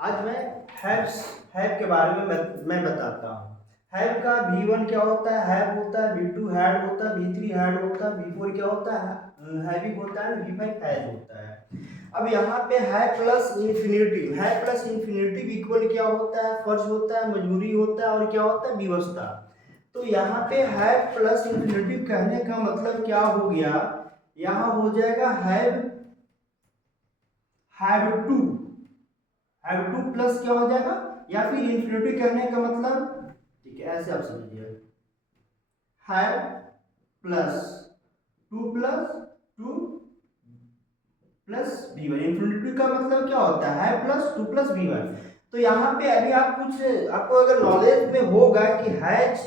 आज मैं हैव के बारे में मैं बताता हूँ। हैव का V1 क्या होता है, हैव होता है, V2 हैड होता है, V3 हैड होता है, V4 क्या होता है, हैविंग होता है, V5 हैज होता है। अब यहाँ पे है प्लस इन्फिनेटिव, है प्लस इन्फिनेटिव इक्वल क्या होता है, फर्ज होता है, मजबूरी होता है और क्या होता है, विवशता। तो यहाँ पे है प्लस इन्फिनेटिव कहने का मतलब क्या हो गया, यहाँ हो जाएगा have to, have to plus क्या हो जाएगा, या फिर इन्फिनिटी करने का मतलब, ठीक है ऐसे आप समझिए, have plus two plus V1। Infinity का मतलब क्या होता है प्लस टू प्लस V1। तो यहाँ पे अभी आप कुछ आपको अगर नॉलेज में होगा कि हैज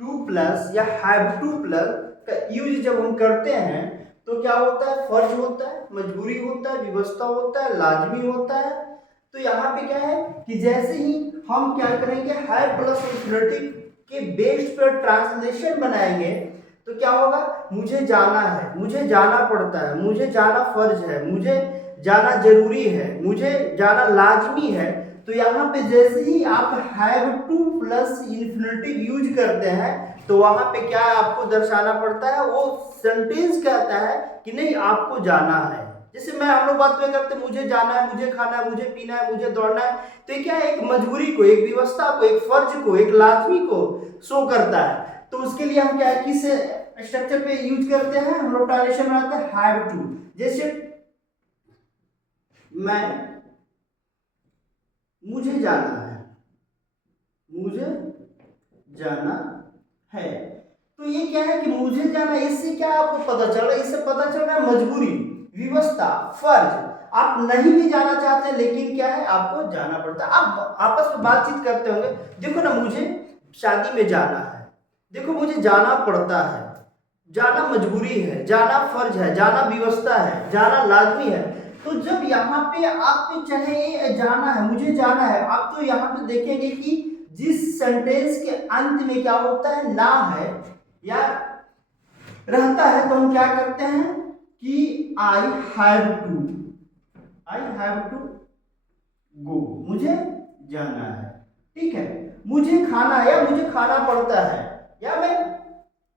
टू प्लस या हैव टू प्लस का यूज जब हम करते हैं तो क्या होता है, फर्ज होता है, मजबूरी होता है, व्यवस्था होता है, लाजमी होता है। तो यहाँ पे क्या है कि जैसे ही हम क्या करेंगे हैव प्लस इन्फिनिटी के बेस पर ट्रांसलेशन बनाएंगे तो क्या होगा, मुझे जाना है, मुझे जाना पड़ता है, मुझे जाना फर्ज है, मुझे जाना जरूरी है, मुझे जाना लाजमी है। तो यहाँ पे जैसे ही आप have to plus infinitive use करते हैं तो वहां पे क्या आपको दर्शाना पड़ता है, वो सेंटेंस कहता है कि नहीं आपको जाना है। जैसे मैं हम लोग बात में करते मुझे जाना है, मुझे खाना है, मुझे पीना है, मुझे दौड़ना है। तो ये क्या है, एक मजबूरी को, एक व्यवस्था को, एक फर्ज को, एक लाजमी को शो करता है। तो उसके लिए हम क्या किस स्ट्रक्चर पे यूज करते हैं, हम लोग ट्रांसलेशन बनाते हैं हैव टू। जैसे मैं, मुझे जाना है, मुझे जाना है। तो ये क्या है कि मुझे जाना, इससे क्या आपको पता चल रहा है, इससे पता चल रहा है मजबूरी, व्यवस्था, फर्ज। आप नहीं भी जाना चाहते लेकिन क्या है आपको जाना पड़ता है। आप आपस में बातचीत करते होंगे, देखो ना मुझे शादी में जाना है, देखो मुझे जाना पड़ता है, जाना मजबूरी है, जाना फर्ज है, जाना व्यवस्था है, जाना लाजमी है। तो जब यहाँ पे आप चाहे जाना है, मुझे जाना है, आप तो यहाँ पे देखेंगे कि जिस सेंटेंस के अंत में क्या होता है, ना है या रहता है, तो हम क्या करते हैं कि आई हैव टू गो, मुझे जाना है। ठीक है, मुझे खाना या मुझे खाना पड़ता है, या मैं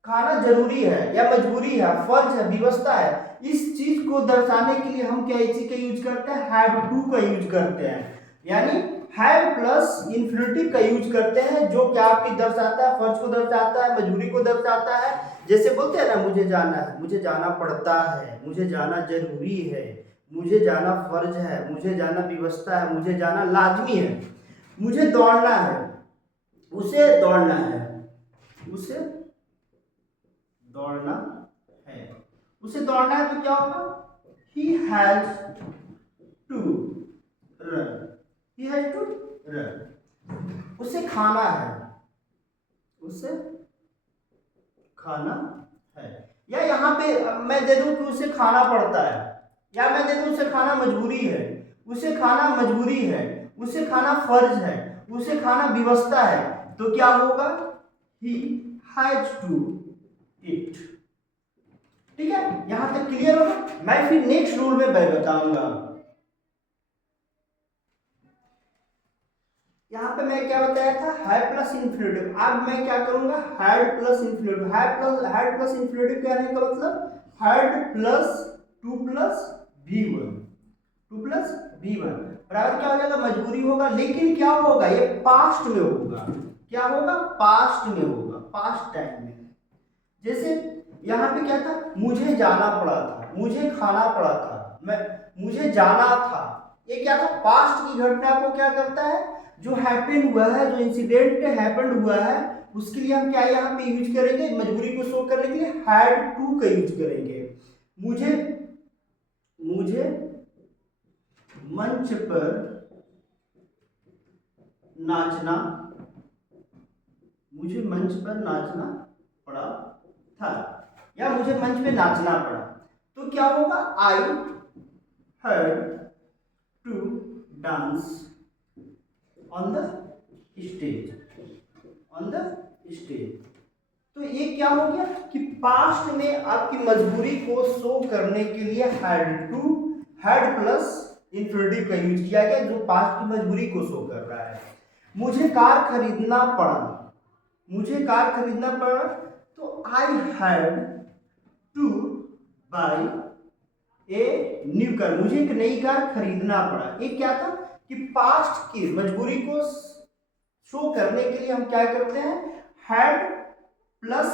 खाना जरूरी है या मजबूरी है, फर्ज है, व्यवस्था है। इस चीज को दर्शाने के लिए हम क्या इसी का यूज करते हैं, हैव टू का यूज करते हैं। यानी हैव प्लस इन्फिनिटिव का यूज करते हैं, जो क्या आपकी दर्शाता है, फर्ज को दर्शाता है, मजबूरी को दर्शाता है। जैसे बोलते हैं ना, मुझे जाना है, मुझे जाना पड़ता है, मुझे जाना जरूरी है, मुझे जाना फर्ज है, मुझे जाना व्यवस्था है, मुझे जाना लाजमी है। मुझे दौड़ना है, उसे दौड़ना है, उसे दौड़ना है, उसे दौड़ना है। तो क्या होगा, he has to run, he has to run. उसे खाना है, उसे खाना है। या यहाँ पे मैं दे दूं कि उसे खाना पड़ता है, या मैं दे दूं उसे खाना मजबूरी है, उसे खाना मजबूरी है, उसे खाना फर्ज है, उसे खाना व्यवस्था है। तो क्या होगा, ही हैज टू इट। ठीक है, यहां तक क्लियर होगा। मैं फिर नेक्स्ट रूल में बताऊंगा। यहाँ पे मैं क्या बताया था, हैड प्लस इन्फिनिटिव। अब मैं क्या करूंगा, had plus infinitive. Had plus infinitive कहने का मतलब had plus two plus V1, two plus V1 बराबर क्या हो जाएगा, मजबूरी होगा। लेकिन क्या होगा, ये पास्ट में होगा। क्या होगा, पास्ट में होगा, पास्ट टाइम में। जैसे यहाँ पे क्या था, मुझे जाना पड़ा था, मुझे खाना पड़ा था, मैं मुझे जाना था। ये क्या था, पास्ट की घटना को क्या करता है, जो हैपन हुआ है, जो इंसिडेंट हैपन हुआ है, उसके लिए हम क्या यहाँ पे यूज करेंगे, मजबूरी को शो करने के लिए हैड टू का यूज करेंगे। मुझे मुझे मंच पर नाचना, मुझे मंच पर नाचना पड़ा था, या मुझे मंच पे नाचना पड़ा। तो क्या होगा, I had to dance on the stage, on the stage. तो ये क्या हो गया कि पास्ट में आपकी मजबूरी को शो करने के लिए had to, had plus infinitive का यूज किया गया जो पास्ट की मजबूरी को शो कर रहा है। मुझे कार खरीदना पड़ा, मुझे कार खरीदना पड़ा, तो आई had two by a new car, मुझे एक नई कार खरीदना पड़ा। ये क्या था कि पास्ट की मजबूरी को शो करने के लिए हम क्या करते हैं, हैड प्लस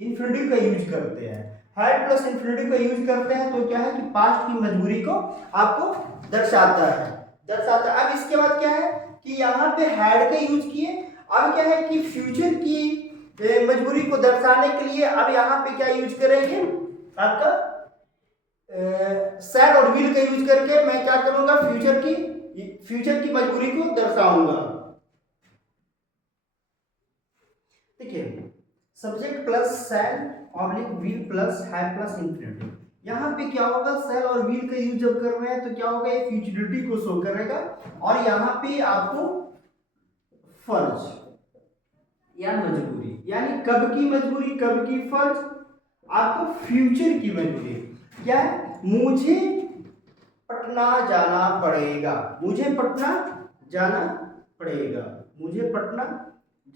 इंफिनिटिव का यूज करते हैं। हैड प्लस इंफिनिटिव का यूज करते हैं तो क्या है कि पास्ट की मजबूरी को आपको दर्शाता है। अब इसके बाद क्या है कि यहाँ पे हैड का यूज किए। अब क्या है कि फ्यूचर की मजबूरी को दर्शाने के लिए अब यहाँ पे क्या यूज करेंगे, आपका सैड और विल का यूज करके मैं क्या करूंगा, फ्यूचर की मजबूरी को दर्शाऊंगा। देखिए subject plus sad oblique will plus had plus infinitive, यहाँ पे क्या होगा, सेल और विल का यूज जब कर रहे हैं तो क्या होगा, ये फ्यूचरिटी को शो करेगा। और यहाँ पे आपको फर्ज या मजबूरी, यानी कब की मजबूरी, कब की फर्ज, आपको फ्यूचर की मजबूरी क्या है, मुझे पटना जाना पड़ेगा, मुझे पटना जाना पड़ेगा, मुझे पटना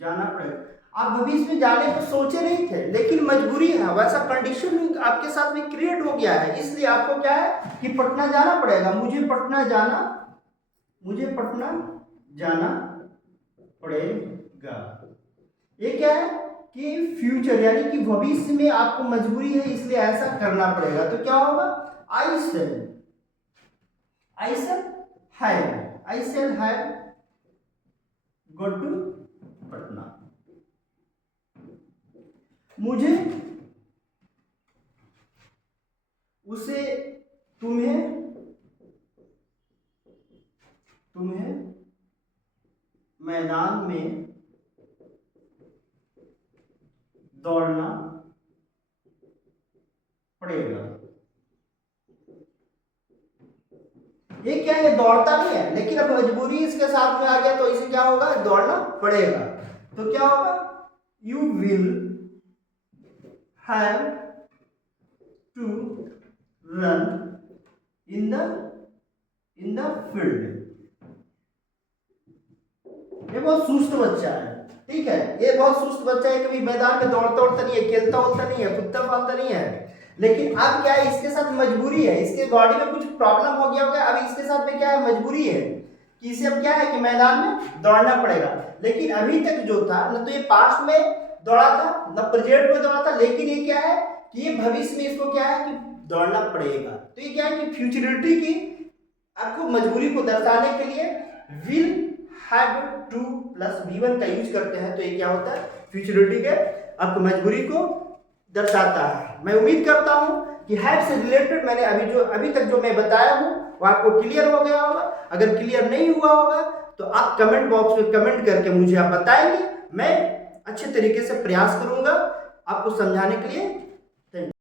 जाना पड़ेगा। आप भविष्य में जाने को सोचे नहीं थे लेकिन मजबूरी है, वैसा कंडीशन आपके साथ में क्रिएट हो गया है, इसलिए आपको क्या है कि पटना जाना पड़ेगा, मुझे पटना जाना पड़ेगा। ये क्या है कि फ्यूचर यानी कि भविष्य में आपको मजबूरी है इसलिए ऐसा करना पड़ेगा। तो क्या होगा, आई shall have go to Patna. मुझे उसे तुम्हें मैदान में दौड़ना पड़ेगा। ये क्या है, दौड़ता नहीं है लेकिन अब मजबूरी इसके साथ में आ गया तो इसे क्या होगा, दौड़ना पड़ेगा। तो क्या होगा, you will have to run in the field. ये बहुत सुस्त बच्चा है, ठीक है, ये बहुत सुस्त बच्चा है, कभी मैदान में दौड़ता उड़ता नहीं है, खेलता उड़ता नहीं है, कुत्ता पालता नहीं है। लेकिन अब क्या है, इसके साथ मजबूरी है, इसके बॉडी में कुछ प्रॉब्लम हो गया होगा, अब इसके साथ में क्या है, मजबूरी है कि इसे अब क्या है कि मैदान में दौड़ना पड़ेगा। लेकिन अभी तक जो था न तो ये पास्ट में दौड़ा था न प्रेजेंट में दौड़ा था, लेकिन ये क्या है कि ये भविष्य में इसको क्या है कि दौड़ना पड़ेगा। तो ये क्या है कि फ्यूचरिटी की आपको मजबूरी को दर्शाने के लिए will have to plus V1 का यूज करते हैं। तो ये क्या होता है, फ्यूचरिटी के आपको मजबूरी को दर्शाता है। मैं उम्मीद करता हूं कि हैव से रिलेटेड मैंने अभी तक जो मैं बताया हूं वो आपको क्लियर हो गया होगा। अगर क्लियर नहीं हुआ होगा तो आप कमेंट बॉक्स में कमेंट करके मुझे आप बताएंगे, मैं अच्छे तरीके से प्रयास करूंगा आपको समझाने के लिए।